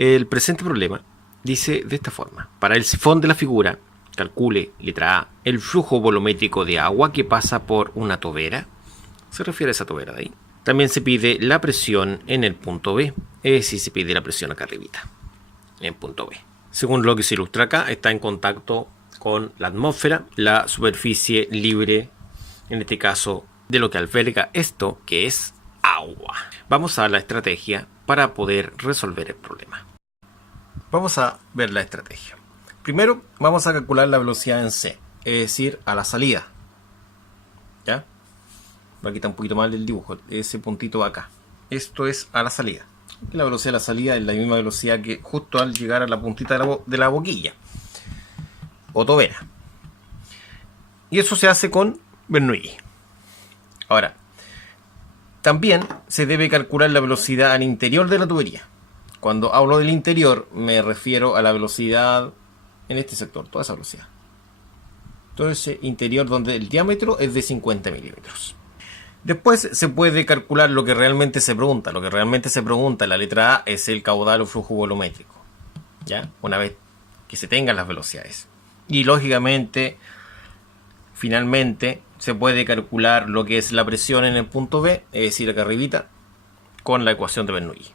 El presente problema dice de esta forma. Para el sifón de la figura, calcule, letra A, el flujo volumétrico de agua que pasa por una tobera. Se refiere a esa tobera de ahí. También se pide la presión en el punto B. Es decir, se pide la presión acá arribita, en el punto B. Según lo que se ilustra acá, está en contacto con la atmósfera, la superficie libre, en este caso, de lo que alberga esto, que es agua. Vamos a la estrategia para poder resolver el problema. Vamos a ver la estrategia. Primero, vamos a calcular la velocidad en C, es decir, a la salida. ¿Ya? Voy a quitar un poquito más del dibujo, ese puntito va acá. Esto es a la salida. La velocidad de la salida es la misma velocidad que justo al llegar a la puntita de la boquilla o tobera. Y eso se hace con Bernoulli. Ahora, también se debe calcular la velocidad al interior de la tubería. Cuando hablo del interior me refiero a la velocidad en este sector, toda esa velocidad. Todo ese interior donde el diámetro es de 50 milímetros. Después se puede calcular lo que realmente se pregunta. Lo que realmente se pregunta en la letra A es el caudal o flujo volumétrico, ¿ya? Una vez que se tengan las velocidades. Y lógicamente, finalmente, se puede calcular lo que es la presión en el punto B, es decir, acá arribita, con la ecuación de Bernoulli.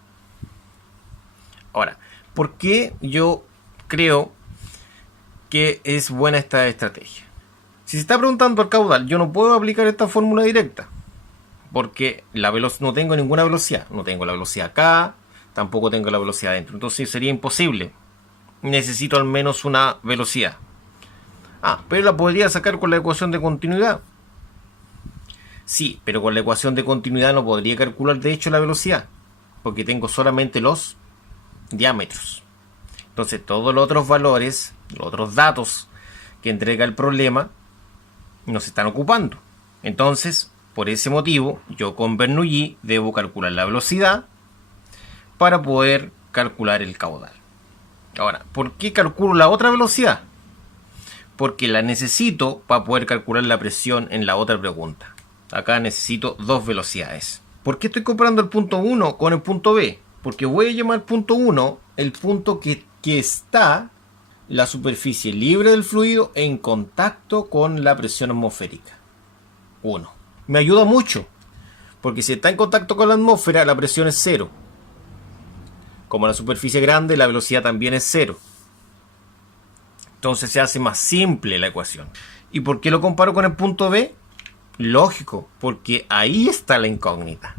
Ahora, ¿por qué yo creo que es buena esta estrategia? Si se está preguntando el caudal, yo no puedo aplicar esta fórmula directa. Porque no tengo ninguna velocidad. No tengo la velocidad acá, tampoco tengo la velocidad adentro. Entonces sería imposible. Necesito al menos una velocidad. Pero la podría sacar con la ecuación de continuidad. Sí, pero con la ecuación de continuidad no podría calcular de hecho la velocidad. Porque tengo solamente los diámetros. Entonces todos los otros valores, los otros datos que entrega el problema, no se están ocupando. Entonces, por ese motivo, yo con Bernoulli debo calcular la velocidad para poder calcular el caudal. Ahora, ¿por qué calculo la otra velocidad? Porque la necesito para poder calcular la presión en la otra pregunta. Acá necesito dos velocidades. ¿Por qué estoy comparando el punto 1 con el punto B? Porque voy a llamar punto 1 el punto que está la superficie libre del fluido en contacto con la presión atmosférica. 1. Me ayuda mucho, porque si está en contacto con la atmósfera, la presión es 0. Como la superficie es grande, la velocidad también es 0. Entonces se hace más simple la ecuación. ¿Y por qué lo comparo con el punto B? Lógico, porque ahí está la incógnita.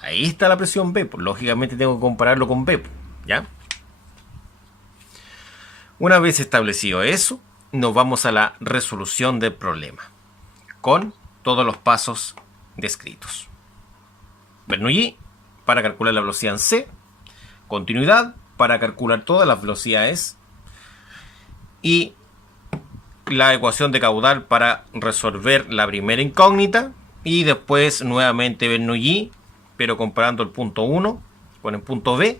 Ahí está la presión B, pues lógicamente tengo que compararlo con B, ¿ya? Una vez establecido eso, nos vamos a la resolución del problema, con todos los pasos descritos. Bernoulli para calcular la velocidad en C, continuidad para calcular todas las velocidades y la ecuación de caudal para resolver la primera incógnita y después nuevamente Bernoulli, pero comparando el punto 1 con el punto B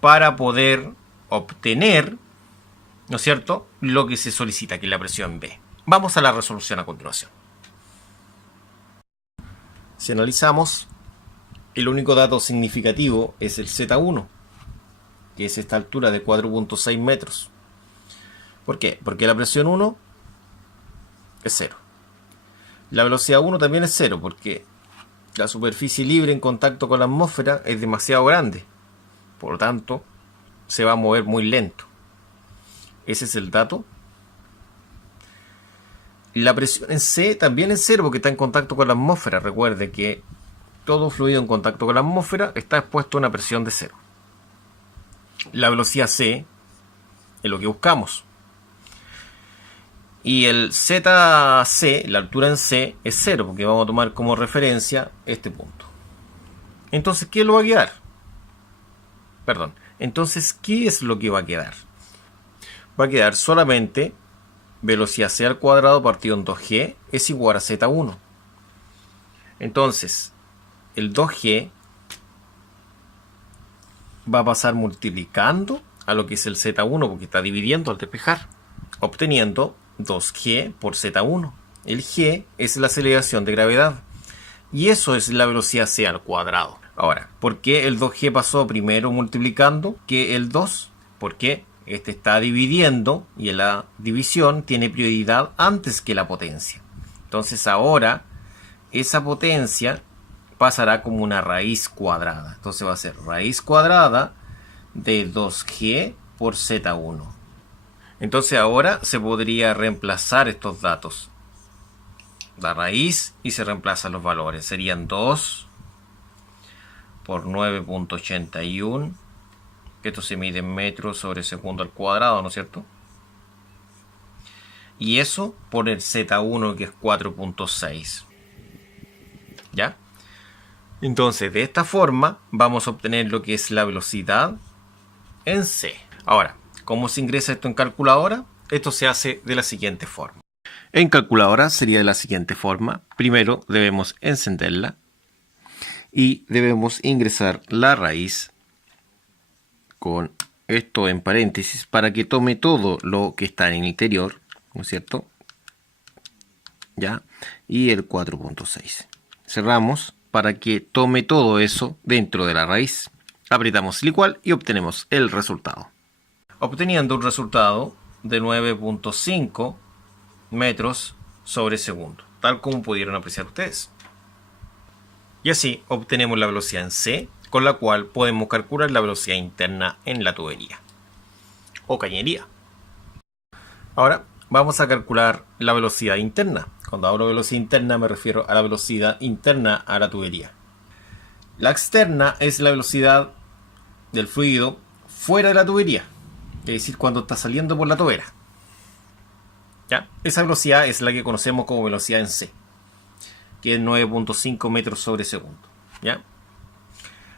para poder obtener, ¿no es cierto?, lo que se solicita, que es la presión B. Vamos a la resolución a continuación. Si analizamos, el único dato significativo es el Z1, que es esta altura de 4.6 metros. ¿Por qué? Porque la presión 1 es 0. La velocidad 1 también es 0, porque la superficie libre en contacto con la atmósfera es demasiado grande. Por lo tanto, se va a mover muy lento. Ese es el dato. La presión en C también es 0 porque está en contacto con la atmósfera. Recuerde que todo fluido en contacto con la atmósfera está expuesto a una presión de 0. La velocidad C es lo que buscamos. Y el ZC, la altura en C, es 0 porque vamos a tomar como referencia este punto. Entonces, ¿qué lo va a quedar? Entonces, ¿qué es lo que va a quedar? Va a quedar solamente velocidad C al cuadrado partido en 2G es igual a Z1. Entonces, el 2G va a pasar multiplicando a lo que es el Z1 porque está dividiendo al despejar, obteniendo 2G por Z1. El G es la aceleración de gravedad y eso es la velocidad C al cuadrado. Ahora, ¿por qué el 2G pasó primero multiplicando que el 2? ¿Por qué? Este está dividiendo y en la división tiene prioridad antes que la potencia. Entonces ahora esa potencia pasará como una raíz cuadrada. Entonces va a ser raíz cuadrada de 2g por z1. Entonces ahora se podría reemplazar estos datos. La raíz y se reemplazan los valores. Serían 2 por 9.81. Esto se mide en metros sobre segundo al cuadrado, ¿no es cierto? Y eso por el Z1, que es 4.6. ¿Ya? Entonces, de esta forma vamos a obtener lo que es la velocidad en C. Ahora, ¿cómo se ingresa esto en calculadora? Esto se hace de la siguiente forma. En calculadora sería de la siguiente forma. Primero debemos encenderla y debemos ingresar la raíz con esto en paréntesis para que tome todo lo que está en el interior, ¿no es cierto? ¿Ya? Y el 4.6. Cerramos para que tome todo eso dentro de la raíz. Apretamos el igual y obtenemos el resultado. Obteniendo un resultado de 9.5 metros sobre segundo, tal como pudieron apreciar ustedes. Y así obtenemos la velocidad en C, con la cual podemos calcular la velocidad interna en la tubería o cañería. Ahora vamos a calcular la velocidad interna. Cuando hablo de velocidad interna me refiero a la velocidad interna a la tubería. La externa es la velocidad del fluido fuera de la tubería, es decir, cuando está saliendo por la tobera. ¿Ya? Esa velocidad es la que conocemos como velocidad en C, que es 9.5 metros sobre segundo. ¿Ya?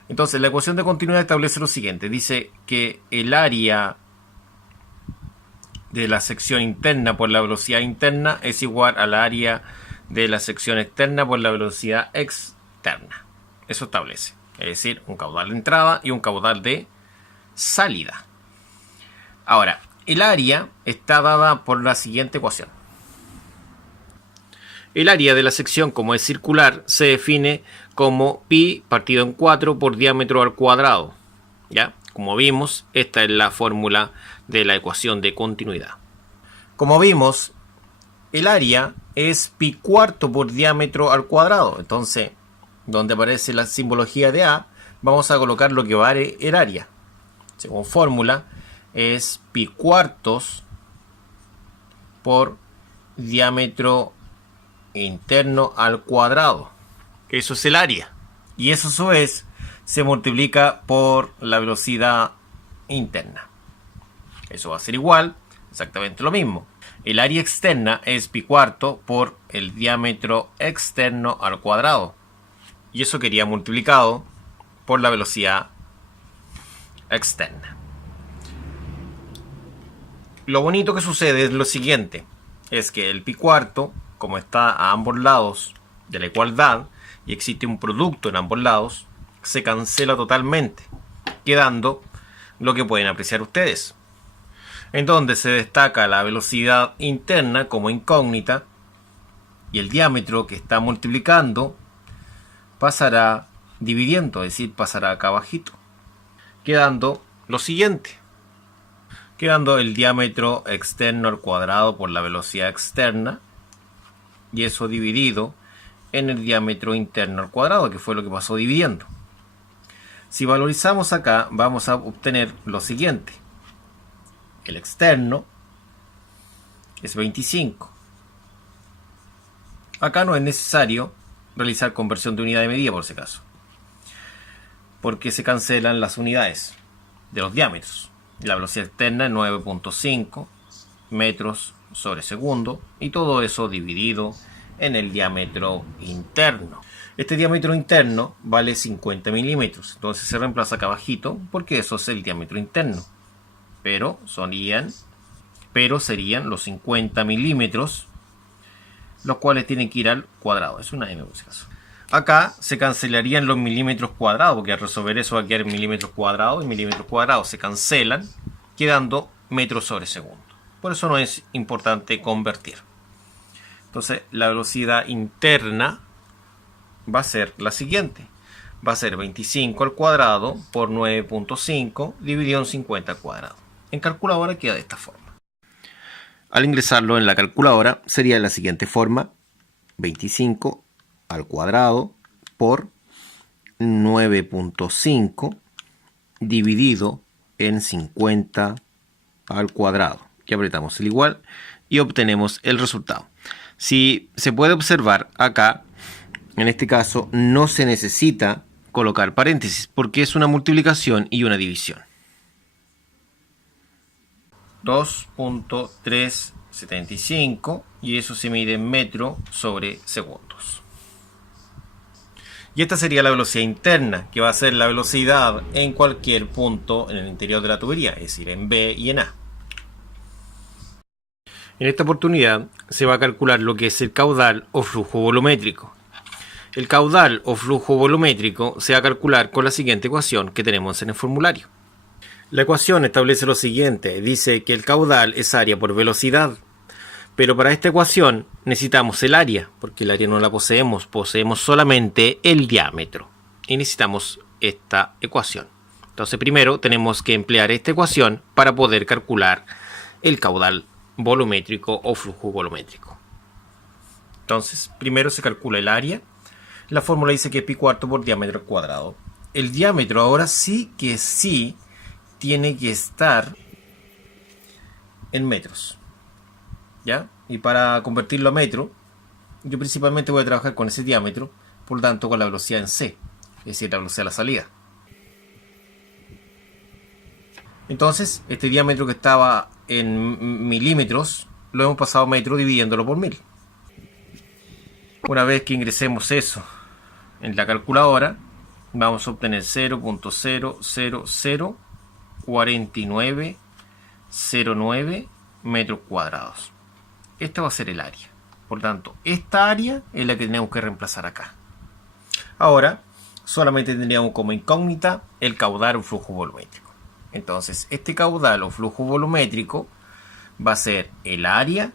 Entonces la ecuación de continuidad establece lo siguiente. Dice que el área de la sección interna por la velocidad interna es igual al área de la sección externa por la velocidad externa. Eso establece. Es decir, un caudal de entrada y un caudal de salida. Ahora, el área está dada por la siguiente ecuación. El área de la sección, como es circular, se define como pi partido en 4 por diámetro al cuadrado. ¿Ya? Como vimos, esta es la fórmula de la ecuación de continuidad. Como vimos, el área es pi cuarto por diámetro al cuadrado. Entonces, donde aparece la simbología de A, vamos a colocar lo que vale el área. Según fórmula, es pi cuartos por diámetro interno al cuadrado. Eso es el área. Y eso a su vez se multiplica por la velocidad interna. Eso va a ser igual, exactamente lo mismo. El área externa es pi cuarto por el diámetro externo al cuadrado. Y eso quedaría multiplicado por la velocidad externa. Lo bonito que sucede es lo siguiente. Es que el pi cuarto, como está a ambos lados de la igualdad y existe un producto en ambos lados, se cancela totalmente, quedando lo que pueden apreciar ustedes, en donde se destaca la velocidad interna como incógnita y el diámetro que está multiplicando pasará dividiendo, es decir, pasará acá abajito, quedando lo siguiente. Quedando el diámetro externo al cuadrado por la velocidad externa y eso dividido en el diámetro interno al cuadrado, que fue lo que pasó dividiendo. Si valorizamos acá, vamos a obtener lo siguiente. El externo es 25. Acá no es necesario realizar conversión de unidad de medida por si acaso, porque se cancelan las unidades de los diámetros. La velocidad externa es 9.5 metros sobre segundo y todo eso dividido en el diámetro interno. Este diámetro interno vale 50 milímetros, entonces se reemplaza acá abajito porque eso es el diámetro interno. Pero serían los 50 milímetros, los cuales tienen que ir al cuadrado. Es una M por si acaso. Acá se cancelarían los milímetros cuadrados, porque al resolver eso va a quedar milímetros cuadrados, y milímetros cuadrados se cancelan, quedando metros sobre segundo. Por eso no es importante convertir. Entonces la velocidad interna va a ser la siguiente. Va a ser 25 al cuadrado por 9.5 dividido en 50 al cuadrado. en calculadora queda de esta forma. Al ingresarlo en la calculadora sería de la siguiente forma: 25 al cuadrado por 9.5 dividido en 50 al cuadrado. Y apretamos el igual y obtenemos el resultado. Si se puede observar acá, en este caso no se necesita colocar paréntesis porque es una multiplicación y una división. 2.375 y eso se mide en metro sobre segundos. Y esta sería la velocidad interna, que va a ser la velocidad en cualquier punto en el interior de la tubería, es decir, en B y en A. En esta oportunidad se va a calcular lo que es el caudal o flujo volumétrico. El caudal o flujo volumétrico se va a calcular con la siguiente ecuación que tenemos en el formulario. La ecuación establece lo siguiente: dice que el caudal es área por velocidad. Pero para esta ecuación necesitamos el área, porque el área no la poseemos solamente el diámetro. Y necesitamos esta ecuación. Entonces primero tenemos que emplear esta ecuación para poder calcular el caudal volumétrico o flujo volumétrico. Entonces primero se calcula el área. La fórmula dice que es pi cuarto por diámetro al cuadrado. El diámetro ahora sí tiene que estar en metros. ¿Ya? Y para convertirlo a metro, yo principalmente voy a trabajar con ese diámetro, por lo tanto con la velocidad en C, es decir, la velocidad de la salida. Entonces, este diámetro que estaba en milímetros, lo hemos pasado a metro dividiéndolo por 1000. Una vez que ingresemos eso en la calculadora, vamos a obtener 0.0004909 metros cuadrados. Esta va a ser el área. Por tanto, esta área es la que tenemos que reemplazar acá. Ahora, solamente tendríamos como incógnita el caudal o flujo volumétrico. Entonces, este caudal o flujo volumétrico va a ser el área,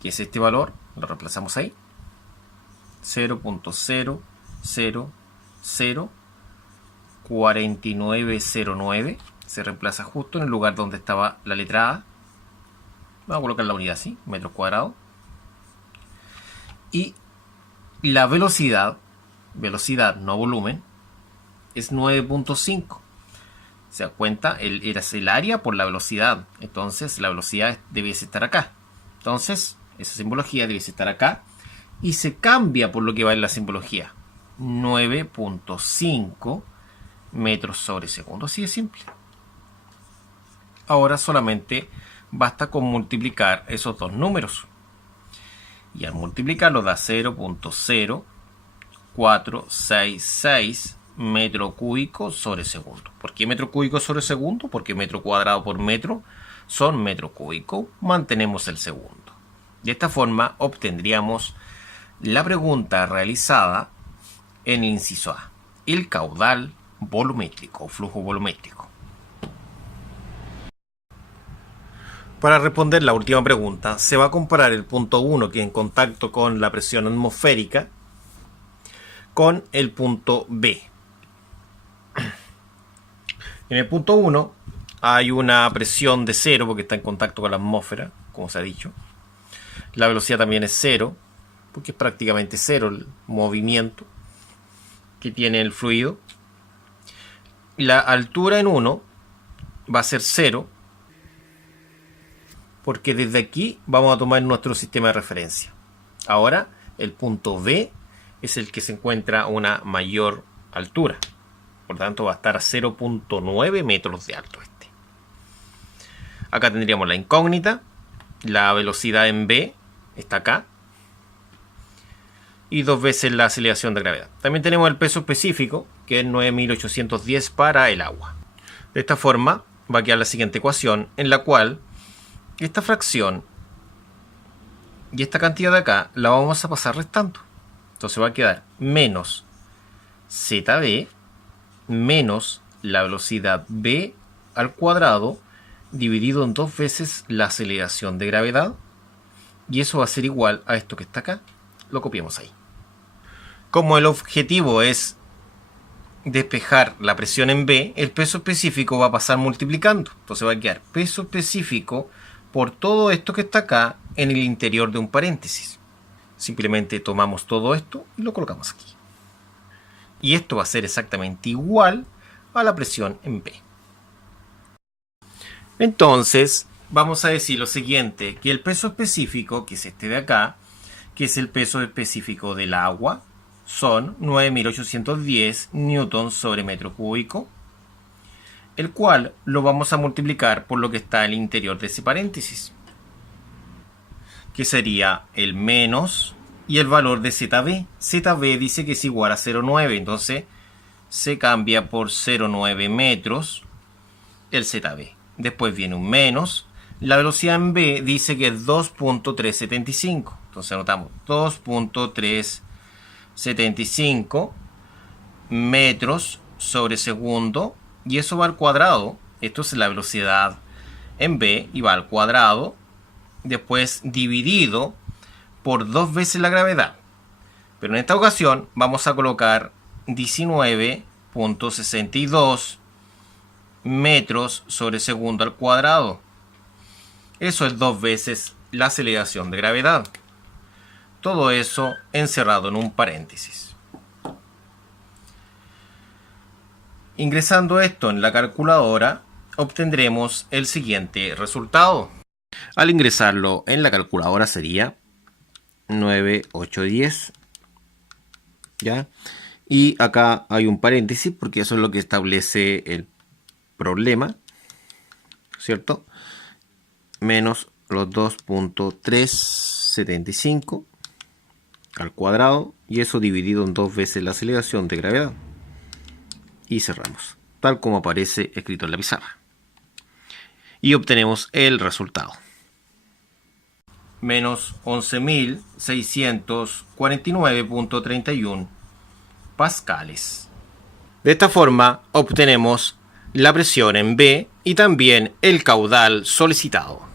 que es este valor, lo reemplazamos ahí, 0.0004909, se reemplaza justo en el lugar donde estaba la letra A. Vamos a colocar la unidad así, metros cuadrados. Y la velocidad no volumen, es 9.5. ¿Se da cuenta? Era el área por la velocidad. Entonces la velocidad debiese estar acá. Entonces esa simbología debiese estar acá. Y se cambia por lo que va en la simbología. 9.5 metros sobre segundo. Así de simple. Ahora solamente basta con multiplicar esos dos números. Y al multiplicarlo da 0.0466 metro cúbico sobre segundo. ¿Por qué metro cúbico sobre segundo? Porque metro cuadrado por metro son metro cúbico. Mantenemos el segundo. De esta forma obtendríamos la pregunta realizada en el inciso A. El caudal volumétrico o flujo volumétrico. Para responder la última pregunta, se va a comparar el punto 1, que es en contacto con la presión atmosférica, con el punto B. En el punto 1 hay una presión de 0 porque está en contacto con la atmósfera, como se ha dicho. La velocidad también es 0, porque es prácticamente 0 el movimiento que tiene el fluido. La altura en 1 va a ser 0, porque desde aquí vamos a tomar nuestro sistema de referencia. Ahora, el punto B es el que se encuentra a una mayor altura. Por lo tanto, va a estar a 0.9 metros de alto este. Acá tendríamos la incógnita. La velocidad en B está acá. Y 2 veces la aceleración de gravedad. También tenemos el peso específico, que es 9.810 para el agua. De esta forma, va a quedar la siguiente ecuación, en la cual esta fracción y esta cantidad de acá la vamos a pasar restando. Entonces va a quedar menos ZB menos la velocidad B al cuadrado dividido en 2 veces la aceleración de gravedad. Y eso va a ser igual a esto que está acá. Lo copiamos ahí. Como el objetivo es despejar la presión en B, el peso específico va a pasar multiplicando. Entonces va a quedar peso específico por todo esto que está acá en el interior de un paréntesis. Simplemente tomamos todo esto y lo colocamos aquí. Y esto va a ser exactamente igual a la presión en B. Entonces, vamos a decir lo siguiente, que el peso específico, que es este de acá, que es el peso específico del agua, son 9.810 newtons sobre metro cúbico, el cual lo vamos a multiplicar por lo que está al interior de ese paréntesis, que sería el menos y el valor de ZB. ZB dice que es igual a 0,9, entonces se cambia por 0,9 metros el ZB. Después viene un menos. La velocidad en B dice que es 2.375. Entonces anotamos 2.375 metros sobre segundo. Y eso va al cuadrado. Esto es la velocidad en B y va al cuadrado. Después dividido por 2 veces la gravedad. Pero en esta ocasión vamos a colocar 19.62 metros sobre segundo al cuadrado. Eso es 2 veces la aceleración de gravedad. Todo eso encerrado en un paréntesis. Ingresando esto en la calculadora, obtendremos el siguiente resultado. Al ingresarlo en la calculadora sería 9,810. ¿Ya? Y acá hay un paréntesis porque eso es lo que establece el problema, ¿cierto? Menos los 2.375 al cuadrado, y eso dividido en 2 veces la aceleración de gravedad. Y cerramos, tal como aparece escrito en la pizarra. Y obtenemos el resultado. Menos 11.649.31 pascales. De esta forma obtenemos la presión en B y también el caudal solicitado.